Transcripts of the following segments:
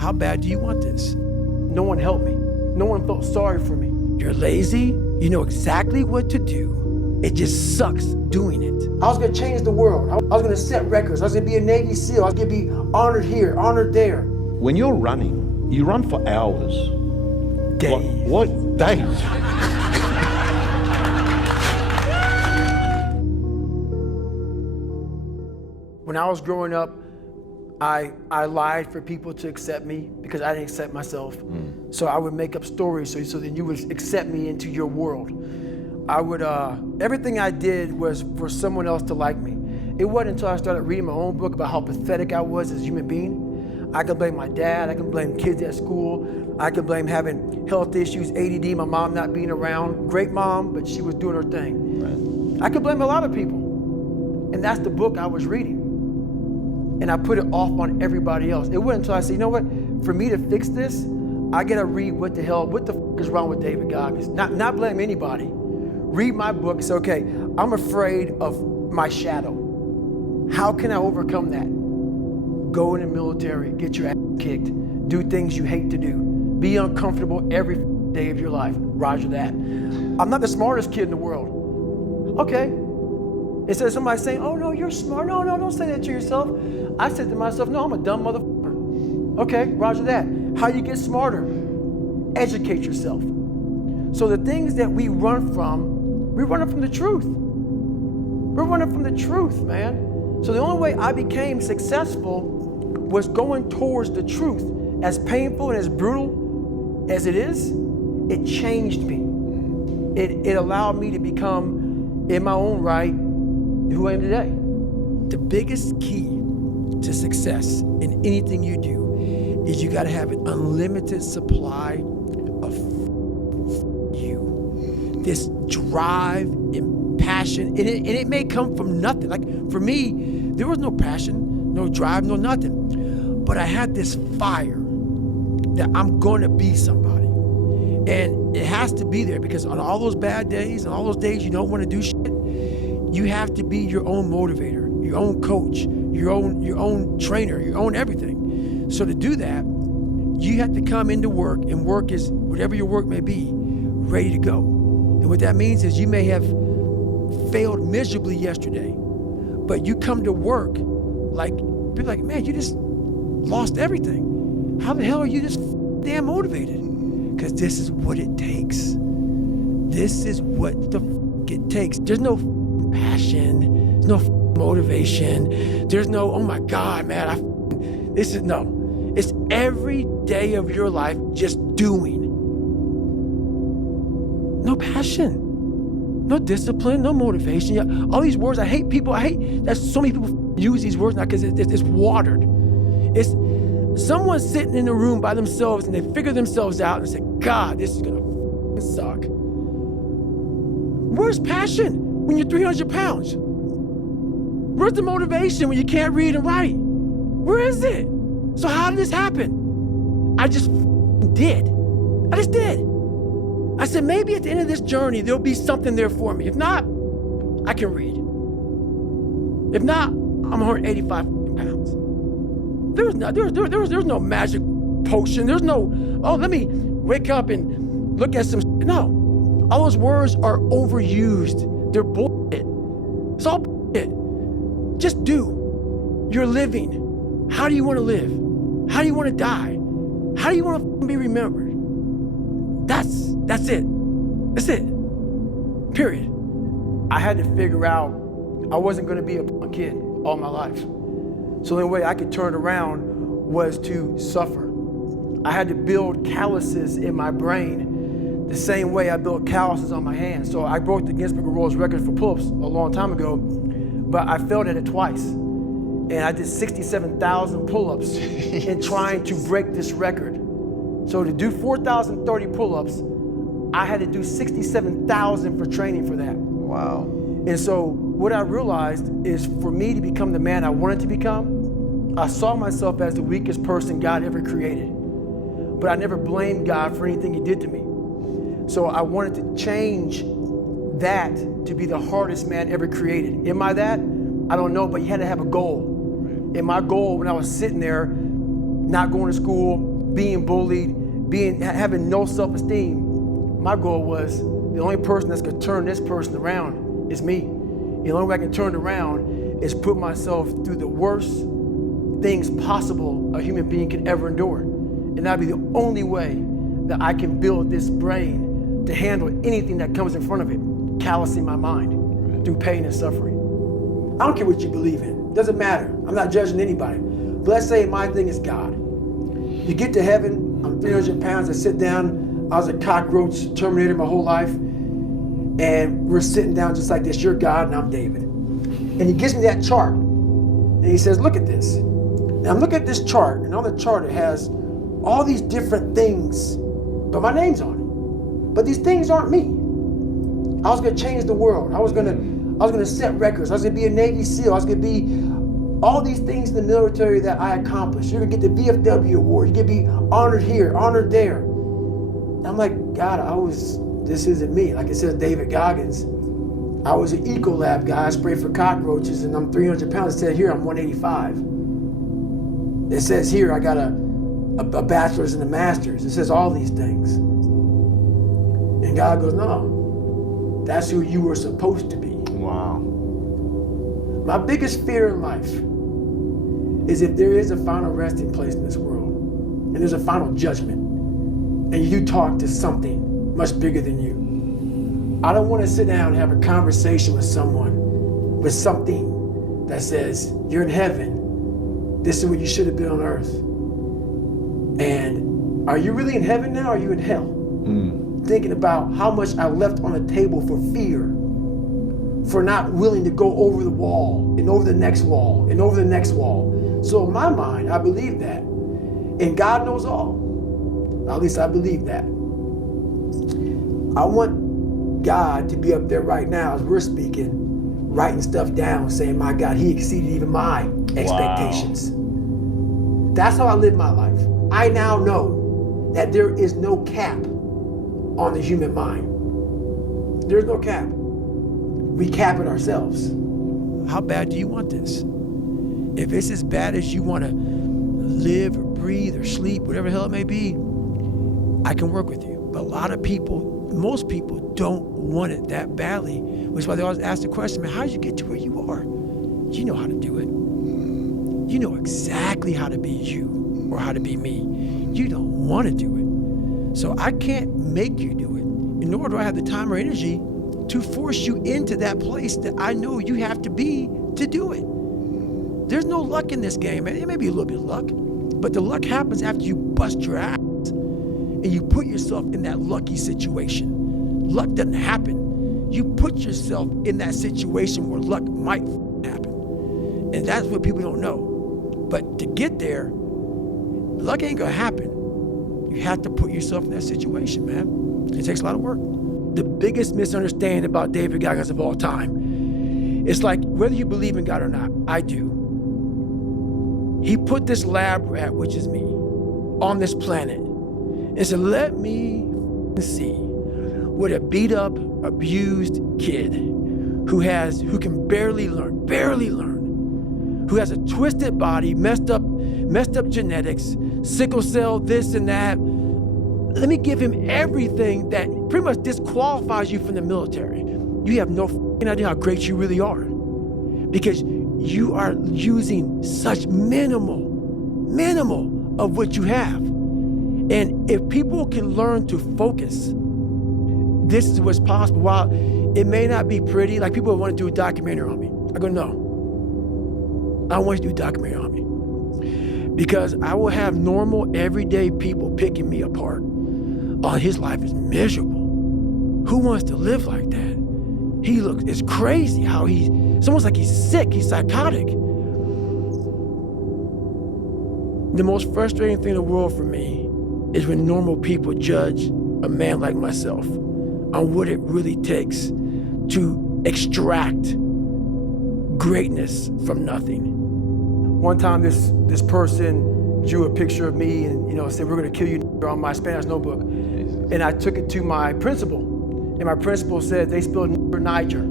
How bad do you want this? No one helped me. No one felt sorry for me. You're lazy. You know exactly what to do. It just sucks doing it. I was gonna change the world. I was gonna set records. I was gonna be a Navy SEAL. I was gonna be honored here, honored there. When you're running, you run for hours. Days. What days? When I was growing up, I lied for people to accept me because I didn't accept myself. So I would make up stories so then you would accept me into your world. I would, everything I did was for someone else to like me. It wasn't until I started reading my own book about how pathetic I was as a human being. I could blame my dad, I could blame kids at school, I could blame having health issues, ADD, my mom not being around. Great mom, but she was doing her thing. Right. I could blame a lot of people. And that's the book I was reading. And I put it off on everybody else. It wasn't until I said, you know what, for me to fix this, I gotta read what the f is wrong with David Goggins. Not blame anybody. Read my book and say, okay, I'm afraid of my shadow. How can I overcome that? Go in the military, get your ass kicked, do things you hate to do, be uncomfortable every day of your life. Roger that. I'm not the smartest kid in the world. Okay. Instead of somebody saying, oh no, you're smart. No, don't say that to yourself. I said to myself, no, I'm a dumb motherfucker. Okay, roger that. How you get smarter? Educate yourself. So the things that we run from the truth. We're running from the truth, man. So the only way I became successful was going towards the truth. As painful and as brutal as it is, it changed me. It allowed me to become, in my own right, who I am today. The biggest key to success in anything you do is you gotta have an unlimited supply of you. This drive and passion, and it may come from nothing. Like for me, there was no passion, no drive, no nothing. But I had this fire that I'm gonna be somebody. And it has to be there because on all those bad days and all those days you don't wanna do shit, you have to be your own motivator, your own coach, your own trainer, your own everything. So to do that, you have to come into work, and work is whatever your work may be, ready to go. And what that means is you may have failed miserably yesterday, but you come to work like, be like, man, you just lost everything. How the hell are you this damn motivated? Because this is what it takes. This is what the it takes. There's no passion, there's no motivation, there's no, oh my God, man, it's every day of your life just doing. No passion, no discipline, no motivation. All these words, I hate that so many people use these words now because it's watered. It's someone sitting in a room by themselves and they figure themselves out and say, God, this is gonna suck. Where's passion when you're 300 pounds? Where's the motivation when you can't read and write? Where is it? So how did this happen? I just did. I just did. I said, maybe at the end of this journey, there'll be something there for me. If not, I can read. If not, I'm 185 pounds. There's no magic potion. There's no, oh, let me wake up and look at some, no. All those words are overused. They're bullshit. It's all bullshit. Just do. You're living. How do you want to live? How do you want to die? How do you want to be remembered? That's it. That's it. Period. I had to figure out I wasn't going to be a punk kid all my life. So the only way I could turn it around was to suffer. I had to build calluses in my brain the same way I built calluses on my hands. So I broke the Guinness Book of World Records for pull-ups a long time ago, but I failed at it twice. And I did 67,000 pull-ups in trying to break this record. So to do 4,030 pull-ups, I had to do 67,000 for training for that. Wow. And so what I realized is for me to become the man I wanted to become, I saw myself as the weakest person God ever created. But I never blamed God for anything he did to me. So I wanted to change that to be the hardest man ever created. Am I that? I don't know, but you had to have a goal. And my goal when I was sitting there, not going to school, being bullied, having no self-esteem, my goal was the only person that's gonna turn this person around is me. The only way I can turn it around is put myself through the worst things possible a human being can ever endure. And that'd be the only way that I can build this brain to handle anything that comes in front of it, callousing my mind through pain and suffering. I don't care what you believe in. It doesn't matter. I'm not judging anybody. But let's say my thing is God. You get to heaven, I'm 300 pounds, I sit down, I was a cockroach terminator my whole life, and we're sitting down just like this. You're God and I'm David. And he gives me that chart, and he says, look at this. Now I'm looking at this chart, and on the chart it has all these different things, but my name's on it. But these things aren't me. I was gonna change the world. I was gonna set records. I was gonna be a Navy SEAL. I was gonna be all these things in the military that I accomplished. You're gonna get the VFW award. You're gonna be honored here, honored there. And I'm like, God, this isn't me. Like it says David Goggins. I was an Ecolab guy. I sprayed for cockroaches and I'm 300 pounds. It said here I'm 185. It says here I got a bachelor's and a master's. It says all these things. And God goes, no, that's who you were supposed to be. Wow. My biggest fear in life is if there is a final resting place in this world and there's a final judgment and you talk to something much bigger than you. I don't want to sit down and have a conversation with someone with something that says, you're in heaven. This is what you should have been on earth. And are you really in heaven now or are you in hell? Thinking about how much I left on the table for fear, for not willing to go over the wall and over the next wall and over the next wall. So in my mind, I believe that. And God knows all. At least I believe that. I want God to be up there right now as we're speaking, writing stuff down, saying, my God, he exceeded even my expectations. Wow. That's how I live my life. I now know that there is no cap on the human mind. There's no cap. We cap it ourselves. How bad do you want this? If it's as bad as you want to live or breathe or sleep, whatever the hell it may be, I can work with you. But a lot of people, most people don't want it that badly, which is why they always ask the question, man, how did you get to where you are? You know how to do it. You know exactly how to be you or how to be me. You don't want to do it. So I can't make you do it, and nor do I have the time or energy to force you into that place that I know you have to be to do it. There's no luck in this game, man. It may be a little bit of luck, but the luck happens after you bust your ass and you put yourself in that lucky situation. Luck doesn't happen. You put yourself in that situation where luck might happen. And that's what people don't know. But to get there, luck ain't gonna happen. You have to put yourself in that situation, man. It takes a lot of work. The biggest misunderstanding about David Goggins of all time, it's like, whether you believe in God or not, I do. He put this lab rat, which is me, on this planet and said, let me see what a beat up, abused kid who can barely learn, who has a twisted body, messed up genetics, sickle cell, this and that. Let me give him everything that pretty much disqualifies you from the military. You have no idea how great you really are, because you are using such minimal of what you have. And if people can learn to focus, this is what's possible. While it may not be pretty, like people want to do a documentary on me. I go, no, I don't want you to do a documentary on me, because I will have normal, everyday people picking me apart. Oh, his life is miserable. Who wants to live like that? It's crazy how it's almost like he's sick, he's psychotic. The most frustrating thing in the world for me is when normal people judge a man like myself on what it really takes to extract greatness from nothing. One time this person drew a picture of me and said, we're gonna kill you on my Spanish notebook. And I took it to my principal. And my principal said, they spelled Niger.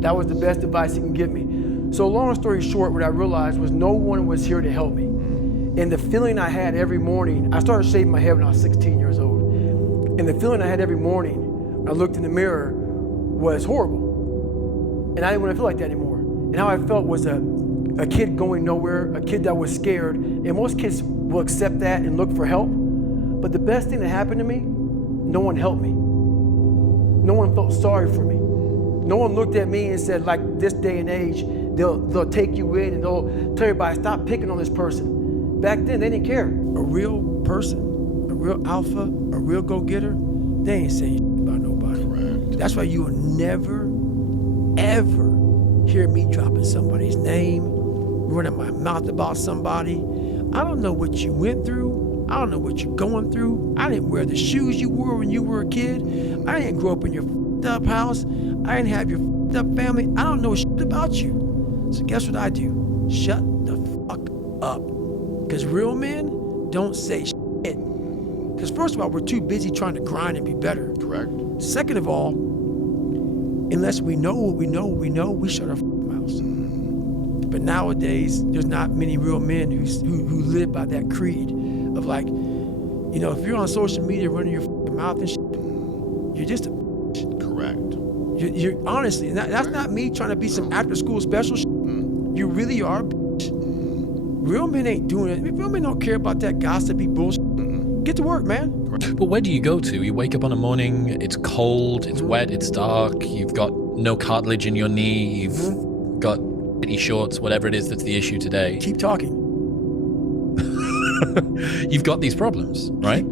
That was the best advice he can give me. So long story short, what I realized was no one was here to help me. And the feeling I had every morning, I started shaving my head when I was 16 years old. And the feeling I had every morning when I looked in the mirror was horrible. And I didn't want to feel like that anymore. And how I felt was a kid going nowhere, a kid that was scared. And most kids will accept that and look for help. But the best thing that happened to me, no one helped me. No one felt sorry for me. No one looked at me and said, like this day and age, they'll take you in and they'll tell everybody, stop picking on this person. Back then, they didn't care. A real person, a real alpha, a real go-getter, they ain't saying about nobody. Correct. That's why you will never, ever hear me dropping somebody's name, running my mouth about somebody. I don't know what you went through. I don't know what you're going through. I didn't wear the shoes you wore when you were a kid. I didn't grow up in your up house. I didn't have your up family. I don't know shit about you. So guess what I do? Shut the fuck up. Because real men don't say shit. Because first of all, we're too busy trying to grind and be better. Correct. Second of all, unless we know what we know, we shut our mouths. But nowadays, there's not many real men who live by that creed of like, you know, if you're on social media running your mouth and shit, you're just a Correct. You're honestly, and that's not me trying to be some after-school special shit. You really are a bitch. Real men ain't doing it. Real men don't care about that gossipy bullshit. Get to work, man. But where do you go to? You wake up on a morning, it's cold, it's wet, it's dark, you've got no cartilage in your knee, you've got shitty shorts, whatever it is that's the issue today. Keep talking. You've got these problems, right?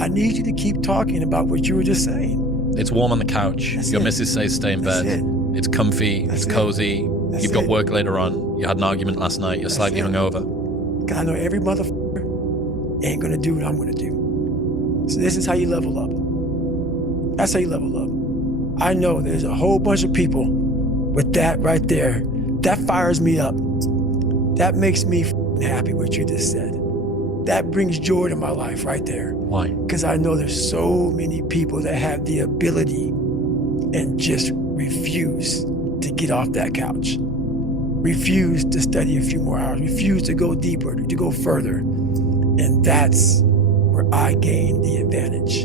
I need you to keep talking about what you were just saying. It's warm on the couch. That's Your it. missus says stay in That's bed. it. It's comfy, That's it's it. cozy. That's You've got it. work later on. You had an argument last night, you're slightly it. hungover. Cause I know every motherfucker ain't gonna do what I'm gonna do. So this is how you level up. That's how you level up. I know there's a whole bunch of people with that right there. That fires me up. That makes me happy what you just said. That brings joy to my life right there. Why? Because I know there's so many people that have the ability and just refuse to get off that couch. Refuse to study a few more hours. Refuse to go deeper, to go further. And that's where I gain the advantage.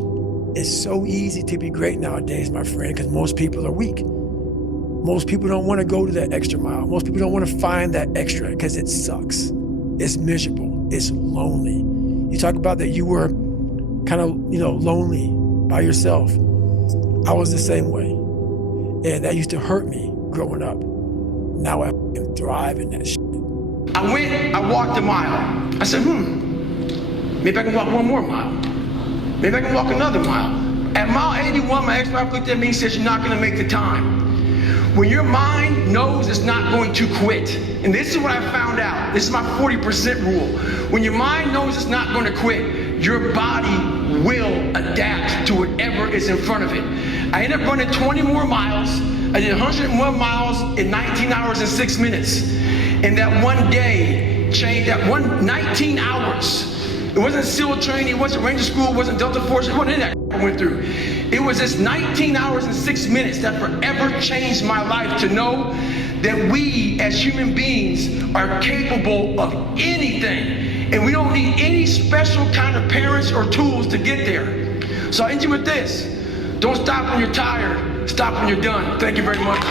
It's so easy to be great nowadays, my friend, because most people are weak. Most people don't want to go to that extra mile. Most people don't want to find that extra because it sucks. It's miserable. It's lonely. You talk about that you were kind of, lonely by yourself. I was the same way. And that used to hurt me growing up. Now I can thrive in that shit. I walked a mile. I said, maybe I can walk one more mile. Maybe I can walk another mile. At mile 81, my ex-wife looked at me and said, you're not gonna make the time. When your mind knows it's not going to quit, and this is what I found out, this is my 40% rule. When your mind knows it's not gonna quit, your body will adapt to whatever is in front of it. I ended up running 20 more miles. I did 101 miles in 19 hours and 6 minutes. And that one day changed, 19 hours. It wasn't SEAL training, it wasn't Ranger School, it wasn't Delta Force, it wasn't any of that I went through. It was just 19 hours and 6 minutes that forever changed my life to know that we as human beings are capable of anything. And we don't need any special kind of parents or tools to get there. So I end you with this. Don't stop when you're tired, stop when you're done. Thank you very much.